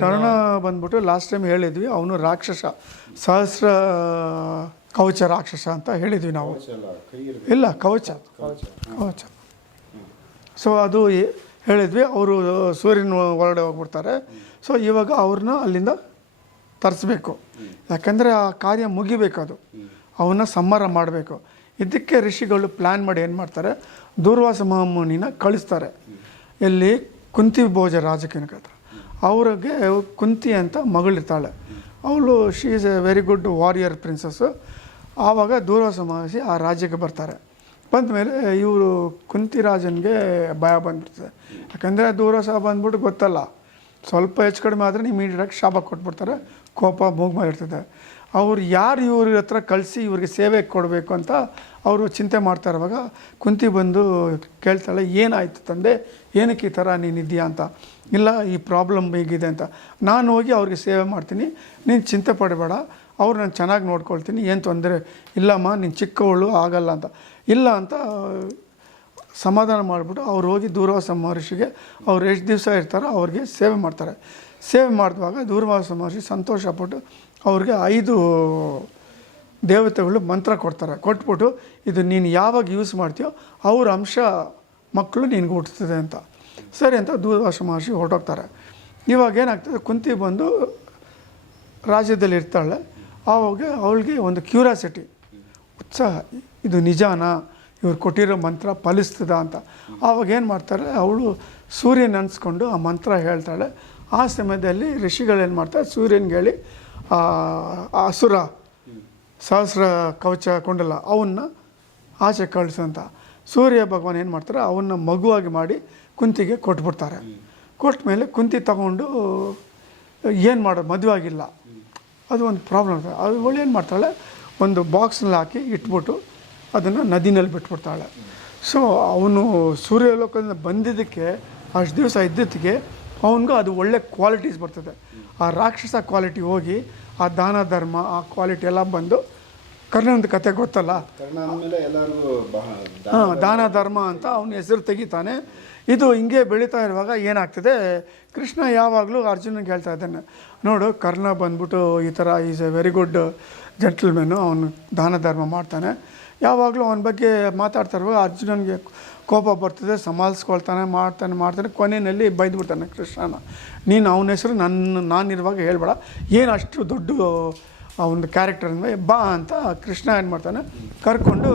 ಕರ್ಣ ಬಂದ್ಬಿಟ್ಟು last time ಹೇಳಿದ್ವಿ ಅವನು ರಾಕ್ಷಸ ಸಹಸ್ರ ಕವಚ ರಾಕ್ಷಸ ಅಂತ ಹೇಳಿದ್ವಿ ನಾವು. ಇಲ್ಲ ಕವಚ. ಕವಚ. ಸೊ ಅದು ಹೇಳಿದ್ವಿ ಅವರು ಸೂರ್ಯನ ಹೊರಗಡೆ ಹೋಗ್ಬಿಡ್ತಾರೆ. ಸೊ ಇವಾಗ ಅವ್ರನ್ನ ಅಲ್ಲಿಂದ ತರಿಸ್ಬೇಕು. ಯಾಕಂದರೆ ಆ ಕಾರ್ಯ ಮುಗಿಬೇಕು ಅದು. ಅವನ್ನ ಸಂಹಾರ ಮಾಡಬೇಕು. ಇದಕ್ಕೆ ಋಷಿಗಳು ಪ್ಲ್ಯಾನ್ ಮಾಡಿ ಏನು ಮಾಡ್ತಾರೆ? ದೂರ್ವಾಸ ಮಹಾಮುನಿನ ಕಳಿಸ್ತಾರೆ. ಇಲ್ಲಿ ಕುಂತಿ ಭೋಜ ರಾಜಕೀಯ ಅವ್ರಿಗೆ ಕುಂತಿ ಅಂತ ಮಗಳಿರ್ತಾಳೆ. ಅವಳು she is a very good warrior princess ಆವಾಗ ದೂರ್ವಾಸ ಮಹರ್ಷಿ ಆ ರಾಜ್ಯಕ್ಕೆ ಬರ್ತಾರೆ. ಬಂದ ಮೇಲೆ ಇವರು ಕುಂತಿರಾಜನಿಗೆ ಭಯ ಬಂದ್ಬಿಡ್ತದೆ. ಯಾಕಂದರೆ ದೂರಸ ಬಂದ್ಬಿಟ್ಟು ಗೊತ್ತಲ್ಲ. ಸ್ವಲ್ಪ ಹೆಚ್ಚು ಕಡಿಮೆ ಆದರೆ ಇಮಿಡಿಯೇಟಾಗಿ ಶಾಪ ಕೊಟ್ಬಿಡ್ತಾರೆ. ಕೋಪ ಮೂಗ್ಮ ಇರ್ತದೆ. ಅವ್ರು ಯಾರು ಇವ್ರ ಹತ್ರ ಕಳಿಸಿ ಇವ್ರಿಗೆ ಸೇವೆ ಕೊಡಬೇಕು ಅಂತ ಅವರು ಚಿಂತೆ ಮಾಡ್ತಾ ಇರುವಾಗ ಕುಂತಿ ಬಂದು ಕೇಳ್ತಾಳೆ, ಏನಾಯಿತು ತಂದೆ? ಏನಕ್ಕೆ ಈ ಥರ ನೀನಿದ್ದೀಯಾ ಅಂತ. ಇಲ್ಲ, ಈ ಪ್ರಾಬ್ಲಮ್ ಹೀಗಿದೆ ಅಂತ. ನಾನು ಹೋಗಿ ಅವ್ರಿಗೆ ಸೇವೆ ಮಾಡ್ತೀನಿ. ನೀನು ಚಿಂತೆ ಪಡಬೇಡ. ಅವ್ರು ನಾನು ಚೆನ್ನಾಗಿ ನೋಡ್ಕೊಳ್ತೀನಿ. ಏನು ತೊಂದರೆ ಇಲ್ಲಮ್ಮ, ನೀನು ಚಿಕ್ಕವಳು, ಆಗಲ್ಲ ಅಂತ. ಇಲ್ಲ ಅಂತ, ಸಮಾಧಾನ ಮಾಡಿಬಿಟ್ಟು ಅವ್ರು ಹೋಗಿ ದೂರ್ವಾಸ ಮಹರ್ಷಿಗೆ, ಅವ್ರು ಎಷ್ಟು ದಿವಸ ಇರ್ತಾರೋ ಅವ್ರಿಗೆ ಸೇವೆ ಮಾಡ್ತಾರೆ. ಸೇವೆ ಮಾಡಿದಾಗ ದೂರ್ವಾಸ ಮಹರ್ಷಿ ಸಂತೋಷಪಟ್ಟು ಅವ್ರಿಗೆ ಐದು ದೇವತೆಗಳು ಮಂತ್ರ ಕೊಡ್ತಾರೆ. ಕೊಟ್ಬಿಟ್ಟು, ಇದು ನೀನು ಯಾವಾಗ ಯೂಸ್ ಮಾಡ್ತೀಯೋ ಅವ್ರ ಅಂಶ ಮಕ್ಕಳು ನಿನಗೆ ಹುಟ್ಟುತ್ತದೆ ಅಂತ. ಸರಿ ಅಂತ ದೂರ್ವಾಸ ಮಹರ್ಷಿ ಹೊರಟೋಗ್ತಾರೆ. ಇವಾಗ ಏನಾಗ್ತದೆ, ಕುಂತಿ ಬಂದು ರಾಜ್ಯದಲ್ಲಿ ಇರ್ತಾಳೆ. ಆವಾಗ ಅವಳಿಗೆ ಒಂದು ಕ್ಯೂರಿಯಾಸಿಟಿ ಉತ್ಸಾಹ, ಇದು ನಿಜಾನಾ, ಇವ್ರು ಕೊಟ್ಟಿರೋ ಮಂತ್ರ ಫಲಿಸ್ತದ ಅಂತ. ಆವಾಗ ಏನು ಮಾಡ್ತಾರೆ, ಅವಳು ಸೂರ್ಯನ ಅನ್ಸ್ಕೊಂಡು ಆ ಮಂತ್ರ ಹೇಳ್ತಾಳೆ. ಆ ಸಮಯದಲ್ಲಿ ಋಷಿಗಳೇನು ಮಾಡ್ತಾರೆ ಸೂರ್ಯನಿಗೆ ಹೇಳಿ ಅಸುರ, ಸಹಸ್ರ ಕವಚ ಕೊಂಡಲ್ಲ, ಅವನ್ನ ಆಚೆ ಕಳಿಸಂತ ಸೂರ್ಯ ಭಗವಾನ್ ಏನು ಮಾಡ್ತಾರೆ, ಅವನ್ನ ಮಗುವಾಗಿ ಮಾಡಿ ಕುಂತಿಗೆ ಕೊಟ್ಬಿಡ್ತಾರೆ. ಕೊಟ್ಟ ಮೇಲೆ ಕುಂತಿ ತಗೊಂಡು, ಏನು ಮಾಡೋದು ಮದುವೆ ಆಗಿಲ್ಲ. ಅದು ಒಂದು ಪ್ರಾಬ್ಲಮ್ ಇದೆ ಅದು ಅವಳು ಏನು ಮಾಡ್ತಾಳೆ, ಒಂದು ಬಾಕ್ಸ್ನಲ್ಲಿ ಹಾಕಿ ಇಟ್ಬಿಟ್ಟು ಅದನ್ನು ನದಿನಲ್ಲಿ ಬಿಟ್ಬಿಡ್ತಾಳೆ. ಸೊ ಅವನು ಸೂರ್ಯಲೋಕದಿಂದ ಬಂದಿದ್ದಕ್ಕೆ, ಅಷ್ಟು ದಿವಸ ಇದ್ದಿದ್ದಕ್ಕೆ ಅವನಿಗೂ ಅದು ಒಳ್ಳೆ ಕ್ವಾಲಿಟೀಸ್ ಬರ್ತದೆ. ಆ ರಾಕ್ಷಸ ಕ್ವಾಲಿಟಿ ಹೋಗಿ, ಆ ದಾನ ಧರ್ಮ ಆ ಕ್ವಾಲಿಟಿ ಎಲ್ಲ ಬಂದು ಕರ್ಣನದ ಕತೆ ಗೊತ್ತಲ್ಲ? ಹಾಂ ದಾನ ಧರ್ಮ ಅಂತ ಅವನ ಹೆಸರು ತೆಗಿತಾನೆ. ಇದು ಹಿಂಗೆ ಬೆಳೀತಾ ಇರುವಾಗ ಏನಾಗ್ತದೆ? ಕೃಷ್ಣ ಯಾವಾಗಲೂ ಅರ್ಜುನಿಗೆ ಹೇಳ್ತಾ ಇದ್ದಾನೆ ನೋಡು ಕರ್ಣ ಬಂದ್ಬಿಟ್ಟು ಈ ಥರ is a very good gentlemen ಅವನು ದಾನ ಧರ್ಮ ಮಾಡ್ತಾನೆ. ಯಾವಾಗಲೂ ಅವನ ಬಗ್ಗೆ ಮಾತಾಡ್ತಾ ಇರುವಾಗ ಅರ್ಜುನನಿಗೆ ಕೋಪ ಬರ್ತದೆ ಸಮಾಲಿಸ್ಕೊಳ್ತಾನೆ ಮಾಡ್ತಾನೆ ಮಾಡ್ತಾನೆ ಕೊನೆಯಲ್ಲಿ ಬೈದ್ಬಿಡ್ತಾನೆ ಕೃಷ್ಣನ. ನೀನು ಅವನ ಹೆಸರು ನನ್ನ ನಾನಿರುವಾಗ ಹೇಳ್ಬೇಡ. ಏನು ಅಷ್ಟು ದೊಡ್ಡ ಆ ಒಂದು ಕ್ಯಾರೆಕ್ಟರ್ ಅಂದರೆ ಬಾ ಅಂತ ಕೃಷ್ಣ ಏನು ಮಾಡ್ತಾನೆ, ಕರ್ಕೊಂಡು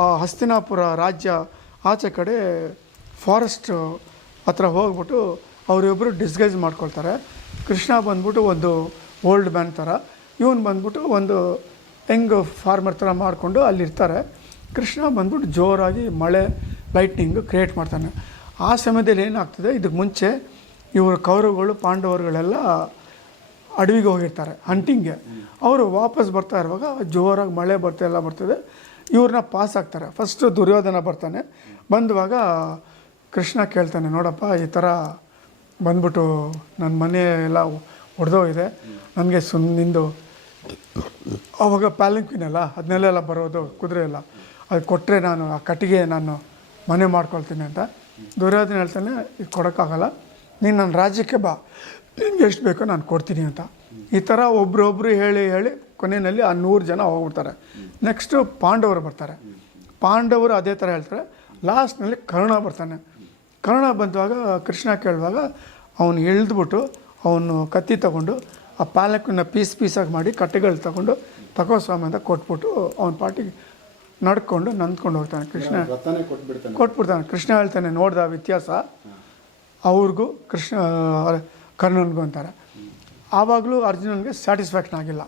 ಆ ಹಸ್ತಿನಾಪುರ ರಾಜ್ಯ ಆಚೆ ಕಡೆ ಫಾರೆಸ್ಟ್ ಹತ್ರ ಹೋಗ್ಬಿಟ್ಟು ಅವರಿಬ್ಬರು ಡಿಸ್ಗೈಸ್ ಮಾಡ್ಕೊಳ್ತಾರೆ. ಕೃಷ್ಣ ಬಂದ್ಬಿಟ್ಟು ಒಂದು ಓಲ್ಡ್ ಮ್ಯಾನ್ ಥರ ಇವನು ಬಂದ್ಬಿಟ್ಟು ಒಂದು ಹೆಂಗ್ ಫಾರ್ಮರ್ ಥರ ಮಾಡಿಕೊಂಡು ಅಲ್ಲಿರ್ತಾರೆ. ಕೃಷ್ಣ ಬಂದ್ಬಿಟ್ಟು ಜೋರಾಗಿ ಮಳೆ ಲೈಟ್ನಿಂಗು ಕ್ರಿಯೇಟ್ ಮಾಡ್ತಾನೆ. ಆ ಸಮಯದಲ್ಲಿ ಏನಾಗ್ತದೆ ಇದಕ್ಕೆ ಮುಂಚೆ ಇವರು ಕೌರವಗಳು, ಪಾಂಡವರುಗಳೆಲ್ಲ ಅಡವಿಗೆ ಹೋಗಿರ್ತಾರೆ ಹಂಟಿಂಗ್ಗೆ ಅವರು ವಾಪಸ್ ಬರ್ತಾ ಇರುವಾಗ ಜೋರಾಗಿ ಮಳೆ ಬರ್ತಾ ಎಲ್ಲ ಬರ್ತದೆ. ಇವ್ರನ್ನ ಪಾಸ್ ಆಗ್ತಾರೆ. ಫಸ್ಟು ದುರ್ಯೋಧನ ಬರ್ತಾನೆ. ಬಂದುವಾಗ ಕೃಷ್ಣ ಕೇಳ್ತಾನೆ, ನೋಡಪ್ಪ, ಈ ಥರ ಬಂದ್ಬಿಟ್ಟು ನನ್ನ ಮನೆ ಎಲ್ಲ ಹೊಡೆದೋಗಿದೆ ನನಗೆ ಸುಮ್ ನಿಂದು ಅವಾಗ ಪ್ಯಾಲಂಕ್ವಿನ್ ಅಲ್ಲ ಅದನ್ನೆಲ್ಲ ಬರೋದು, ಕುದುರೆ ಎಲ್ಲ. ಅದು ಕೊಟ್ಟರೆ ನಾನು ಆ ಕಟ್ಟಿಗೆ ನಾನು ಮನೆ ಮಾಡ್ಕೊಳ್ತೀನಿ ಅಂತ. ದುರ್ಯೋಧನ ಹೇಳ್ತಾನೆ, ಇದು ಕೊಡೋಕ್ಕಾಗಲ್ಲ. ನೀನು ನನ್ನ ರಾಜ್ಯಕ್ಕೆ ಬಾ. ನಿನ್ಗೆ ಎಷ್ಟು ಬೇಕೋ ನಾನು ಕೊಡ್ತೀನಿ ಅಂತ. ಈ ಥರ ಒಬ್ರೊಬ್ರು ಹೇಳಿ ಹೇಳಿ ಕೊನೆಯಲ್ಲಿ ಆ ನೂರು ಜನ ಹೋಗ್ಬಿಡ್ತಾರೆ. ನೆಕ್ಸ್ಟು ಪಾಂಡವರು ಬರ್ತಾರೆ. ಪಾಂಡವರು ಅದೇ ಥರ ಹೇಳ್ತಾರೆ. ಲಾಸ್ಟ್ನಲ್ಲಿ ಕರ್ಣ ಬರ್ತಾನೆ. ಕರ್ಣ ಬಂದಾಗ ಕೃಷ್ಣ ಕೇಳುವಾಗ ಅವನು ಎಳ್ದುಬಿಟ್ಟು ಅವನು ಕತ್ತಿ ತಗೊಂಡು ಆ ಪಾಲಕನ್ನ ಪೀಸ್ ಪೀಸಾಗಿ ಮಾಡಿ ಕಟ್ಟೆಗಳು ತಗೊಂಡು ತಗೋ ಸ್ವಾಮಿ ಅಂತ ಕೊಟ್ಬಿಟ್ಟು ಅವನ ಪಾಟಿಗೆ ನಡ್ಕೊಂಡು ನಂದ್ಕೊಂಡು ಹೋಗ್ತಾನೆ. ಕೃಷ್ಣ ಕೊಟ್ಬಿಡ್ತಾನೆ. ಕೃಷ್ಣ ಹೇಳ್ತಾನೆ ನೋಡ್ದ ವ್ಯತ್ಯಾಸ? ಅವ್ರಿಗೂ ಕೃಷ್ಣ ಕರ್ಣನ್ಗೂ ಅಂತಾರೆ. ಆವಾಗಲೂ ಅರ್ಜುನನಿಗೆ ಸ್ಯಾಟಿಸ್ಫ್ಯಾಕ್ಷನ್ ಆಗಿಲ್ಲ.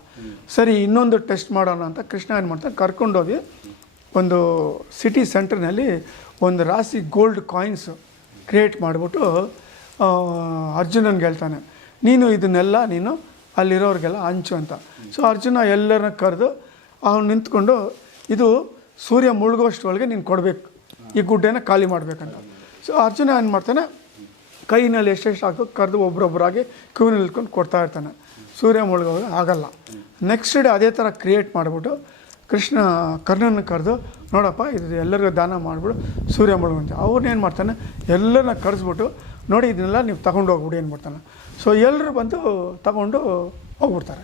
ಸರಿ, ಇನ್ನೊಂದು ಟೆಸ್ಟ್ ಮಾಡೋಣ ಅಂತ ಕೃಷ್ಣ ಏನು ಮಾಡ್ತಾನೆ, ಕರ್ಕೊಂಡೋಗಿ ಒಂದು ಸಿಟಿ ಸೆಂಟರ್ನಲ್ಲಿ ಒಂದು ರಾಶಿ ಗೋಲ್ಡ್ ಕಾಯಿನ್ಸ್ ಕ್ರಿಯೇಟ್ ಮಾಡಿಬಿಟ್ಟು ಅರ್ಜುನನ್ಗೆ ಹೇಳ್ತಾನೆ, ನೀನು ಇದನ್ನೆಲ್ಲ ನೀನು ಅಲ್ಲಿರೋರಿಗೆಲ್ಲ ಹಂಚು ಅಂತ. ಸೊ ಅರ್ಜುನ ಎಲ್ಲರನ್ನ ಕರೆದು ಅವನು ನಿಂತ್ಕೊಂಡು, ಇದು ಸೂರ್ಯ ಮುಳುಗೋಷ್ಟರೊಳಗೆ ನೀನು ಕೊಡಬೇಕು. ಈ ಗುಡ್ಡೆನ ಖಾಲಿ ಮಾಡಬೇಕಂತ. ಸೊ ಅರ್ಜುನ ಏನು ಮಾಡ್ತಾನೆ ಕೈನಲ್ಲಿ ಎಷ್ಟೆಷ್ಟು ಹಾಕೋ ಕರೆದು ಒಬ್ರೊಬ್ಬರಾಗಿ ಕ್ಯೂನಲ್ಲಿ ನಿಲ್ಕೊಂಡು ಕೊಡ್ತಾ ಇರ್ತಾನೆ. ಸೂರ್ಯ ಮುಳುಗೋದು ಆಗಲ್ಲ. ನೆಕ್ಸ್ಟ್ ಡೇ ಅದೇ ಥರ ಕ್ರಿಯೇಟ್ ಮಾಡಿಬಿಟ್ಟು ಕೃಷ್ಣ ಕರ್ಣನ ಕರೆದು, ನೋಡಪ್ಪ, ಇದು ಎಲ್ಲರಿಗೂ ದಾನ ಮಾಡಿಬಿಡು, ಸೂರ್ಯ ಮುಳುಗಂತೆ ಅವ್ರನ್ನೇನು ಮಾಡ್ತಾನೆ? ಎಲ್ಲರನ್ನ ಕರೆಸ್ಬಿಟ್ಟು, ನೋಡಿ, ಇದನ್ನೆಲ್ಲ ನೀವು ತಗೊಂಡು ಹೋಗ್ಬಿಡಿ ಏನು ಮಾಡ್ತಾನೆ. ಸೊ ಎಲ್ಲರೂ ಬಂದು ತಗೊಂಡು ಹೋಗ್ಬಿಡ್ತಾರೆ.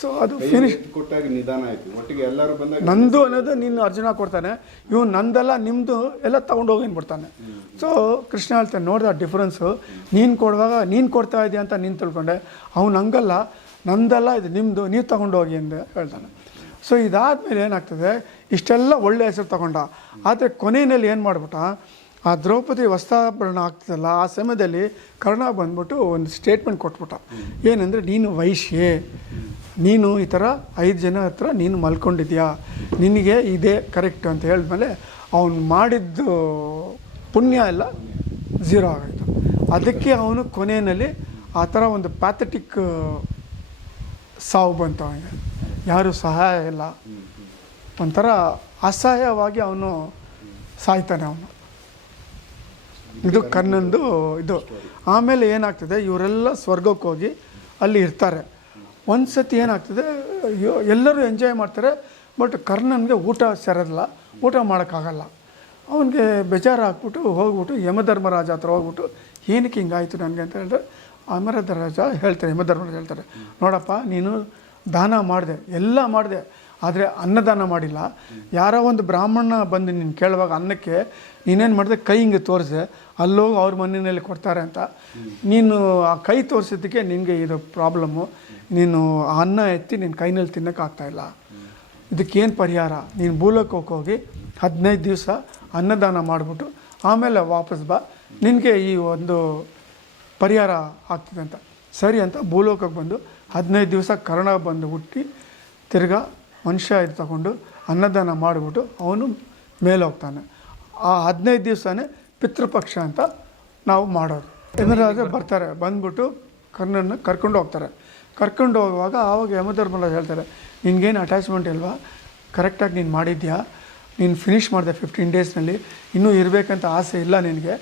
ಸೊ ಅದು ಫಿನಿಶ್ ಕೊಟ್ಟಾಗ ನಿಧಾನ ಆಯ್ತು. ಒಟ್ಟಿಗೆ ಎಲ್ಲರೂ ಬಂದಾಗ ನಂದು ಅನ್ನೋದು ನಿನ್ನ ಅರ್ಜುನ ಕೊಡ್ತಾನೆ. ಇವನು ನಂದೆಲ್ಲ ನಿಮ್ಮದು ಎಲ್ಲ ತಗೊಂಡು ಬಿಡ್ತಾನೆ. ಸೊ ಕೃಷ್ಣ ಹೇಳ್ತಾನೆ ನೋಡ್ದ ಡಿಫ್ರೆನ್ಸು ನೀನು ಕೊಡುವಾಗ ನೀನು ಕೊಡ್ತಾ ಇದೆಯಾ ಅಂತ ನೀನು ತಿಳ್ಕೊಂಡೆ. ಅವ್ನು ಹಂಗಲ್ಲ ನಂದಲ್ಲ ಇದು ನಿಮ್ಮದು ನೀವು ತೊಗೊಂಡೋಗಿ ಅಂತ ಹೇಳ್ತಾನೆ. ಸೊ ಇದಾದಮೇಲೆ ಏನಾಗ್ತದೆ ಇಷ್ಟೆಲ್ಲ ಒಳ್ಳೆ ಹೆಸರು ತಗೊಂಡ. ಆದರೆ ಕೊನೆಯಲ್ಲಿ ಏನು ಮಾಡ್ಬಿಟ್ಟ? ಆ ದ್ರೌಪದಿ ವಸ್ತ್ರಾಭರಣ ಆಗ್ತದಲ್ಲ ಆ ಸಮಯದಲ್ಲಿ ಕರ್ಣ ಬಂದ್ಬಿಟ್ಟು ಒಂದು ಸ್ಟೇಟ್ಮೆಂಟ್ ಕೊಟ್ಬಿಟ್ಟ. ಏನಂದರೆ ನೀನು ವೈಶ್ಯೆ. ನೀನು ಈ ಥರ ಐದು ಜನ ಹತ್ರ ನೀನು ಮಲ್ಕೊಂಡಿದ್ಯಾ? ನಿನಗೆ ಇದೇ ಕರೆಕ್ಟ್ ಅಂತ ಹೇಳಿದ್ಮೇಲೆ ಅವನು ಮಾಡಿದ್ದು ಪುಣ್ಯ ಎಲ್ಲ ಝೀರೋ ಆಗೋಯ್ತು. ಅದಕ್ಕೆ ಅವನು ಕೊನೆಯಲ್ಲಿ ಆ ಥರ ಒಂದು ಪ್ಯಾಥೆಟಿಕ್ ಸಾವು ಬಂತು ಅವನಿಗೆ. ಯಾರೂ ಸಹಾಯ ಇಲ್ಲ. ಒಂಥರ ಅಸಹಾಯವಾಗಿ ಅವನು ಸಾಯ್ತಾನೆ ಅವನು. ಇದು ಕಣ್ಣಂದು ಇದು. ಆಮೇಲೆ ಏನಾಗ್ತದೆ, ಇವರೆಲ್ಲ ಸ್ವರ್ಗಕ್ಕೆ ಹೋಗಿ ಅಲ್ಲಿ ಇರ್ತಾರೆ. ಒಂದು ಸತಿ ಏನಾಗ್ತದೆ ಎಲ್ಲರೂ ಎಂಜಾಯ್ ಮಾಡ್ತಾರೆ ಬಟ್ ಕರ್ಣನ್ಗೆ ಊಟ ಸೇರೋದಿಲ್ಲ, ಊಟ ಮಾಡೋಕ್ಕಾಗಲ್ಲ. ಅವನಿಗೆ ಬೇಜಾರು ಹಾಕ್ಬಿಟ್ಟು ಹೋಗ್ಬಿಟ್ಟು ಯಮಧರ್ಮರಾಜ ಹತ್ರ ಹೋಗ್ಬಿಟ್ಟು, ಏನಕ್ಕೆ ಹಿಂಗಾಯಿತು ನನಗೆ? ಅಂತ ಹೇಳಿದ್ರೆ ಅಮರಧರಾಜ ಹೇಳ್ತಾರೆ, ಯಮಧರ್ಮರಾಜ ಹೇಳ್ತಾರೆ, ನೋಡಪ್ಪ, ನೀನು ದಾನ ಮಾಡಿದೆ, ಎಲ್ಲ ಮಾಡಿದೆ ಆದರೆ ಅನ್ನದಾನ ಮಾಡಿಲ್ಲ. ಯಾರೋ ಒಂದು ಬ್ರಾಹ್ಮಣ ಬಂದು ನೀನು ಕೇಳುವಾಗ ಅನ್ನಕ್ಕೆ ನೀನೇನು ಮಾಡಿದೆ? ಕೈ ಹಿಂಗೆ ತೋರಿಸಿದೆ ಅಲ್ಲೋಗಿ ಅವ್ರ ಮನೆಯಲ್ಲಿ ಕೊಡ್ತಾರೆ ಅಂತ. ನೀನು ಆ ಕೈ ತೋರಿಸಿದ್ದಕ್ಕೆ ನಿನಗೆ ಇದು ಪ್ರಾಬ್ಲಮ್ಮು ನೀನು ಆ ಅನ್ನ ಎತ್ತಿ ನಿನ್ನ ಕೈನಲ್ಲಿ ತಿನ್ನೋಕ್ಕಾಗ್ತಾಯಿಲ್ಲ ಇದಕ್ಕೇನು ಪರಿಹಾರ? ನೀನು ಭೂಲೋಕಕ್ಕೆ ಹೋಗಿ ಹದಿನೈದು ದಿವಸ ಅನ್ನದಾನ ಮಾಡಿಬಿಟ್ಟು ಆಮೇಲೆ ವಾಪಸ್ ಬಾ. ನಿನಗೆ ಈ ಒಂದು ಪರಿಹಾರ ಆಗ್ತದೆ ಅಂತ. ಸರಿ ಅಂತ ಭೂಲೋಕಕ್ಕೆ ಬಂದು ಹದಿನೈದು ದಿವಸ ಕರ್ಣ ಬಂದು ಹುಟ್ಟಿ ತಿರ್ಗಾ ಮನುಷ್ಯ ಇದು ತಗೊಂಡು ಅನ್ನದಾನ ಮಾಡಿಬಿಟ್ಟು ಅವನು ಮೇಲೆ ಹೋಗ್ತಾನೆ ಆ ಹದಿನೈದು ದಿವಸನೇ ಪಿತೃಪಕ್ಷ ಅಂತ ನಾವು ಮಾಡೋದು. ಯಮರಾಜ ಬರ್ತಾರೆ, ಬಂದ್ಬಿಟ್ಟು ಕರ್ಣನ ಕರ್ಕೊಂಡು ಹೋಗ್ತಾರೆ. ಕರ್ಕೊಂಡು ಹೋಗುವಾಗ ಆವಾಗ ಯಮಧರ್ಮರಾಜ್ ಹೇಳ್ತಾರೆ, ನಿನಗೇನು ಅಟ್ಯಾಚ್ಮೆಂಟ್ ಇಲ್ವಾ? ಕರೆಕ್ಟಾಗಿ ನೀನು ಮಾಡಿದ್ಯಾ? ನೀನು ಫಿನಿಷ್ ಮಾಡಿದೆ ಫಿಫ್ಟೀನ್ ಡೇಸ್ನಲ್ಲಿ ಇನ್ನೂ ಇರಬೇಕಂತ ಆಸೆ ಇಲ್ಲ ನಿನಗೆ.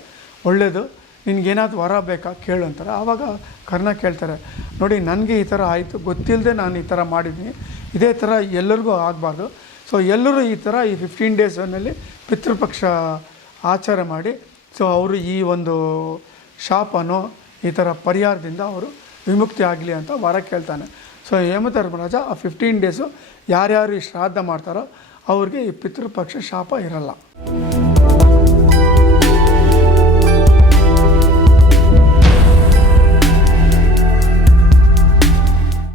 ಒಳ್ಳೆಯದು ನಿನಗೇನಾದ್ರು ವರ ಬೇಕಾ? ಕೇಳು ಅಂತಾರೆ. ಆವಾಗ ಕರ್ಣ ಕೇಳ್ತಾರೆ, ನೋಡಿ, ನನಗೆ ಈ ಥರ ಆಯಿತು. ಗೊತ್ತಿಲ್ಲದೆ ನಾನು ಈ ಥರ ಮಾಡಿದ್ದೀನಿ. ಇದೇ ಥರ ಎಲ್ಲರಿಗೂ ಆಗಬಾರ್ದು. ಸೊ, ಎಲ್ಲರೂ ಈ ಥರ ಈ ಫಿಫ್ಟೀನ್ ಡೇಸಲ್ಲಿ ಪಿತೃಪಕ್ಷ ಆಚಾರ ಮಾಡಿ, ಸೊ, ಅವರು ಈ ಒಂದು ಶಾಪನೋ ಈ ಥರ ಪರಿಹಾರದಿಂದ ಅವರು ವಿಮುಕ್ತಿ ಆಗಲಿ ಅಂತ ವರ ಕೇಳ್ತಾನೆ. ಸೊ ಯಮಧರ್ಮರಾಜ ಆ ಫಿಫ್ಟೀನ್ ಡೇಸು ಯಾರ್ಯಾರು ಈ ಶ್ರಾದ್ದ ಮಾಡ್ತಾರೋ ಅವ್ರಿಗೆ ಈ ಪಿತೃಪಕ್ಷ ಶಾಪ ಇರಲ್ಲ.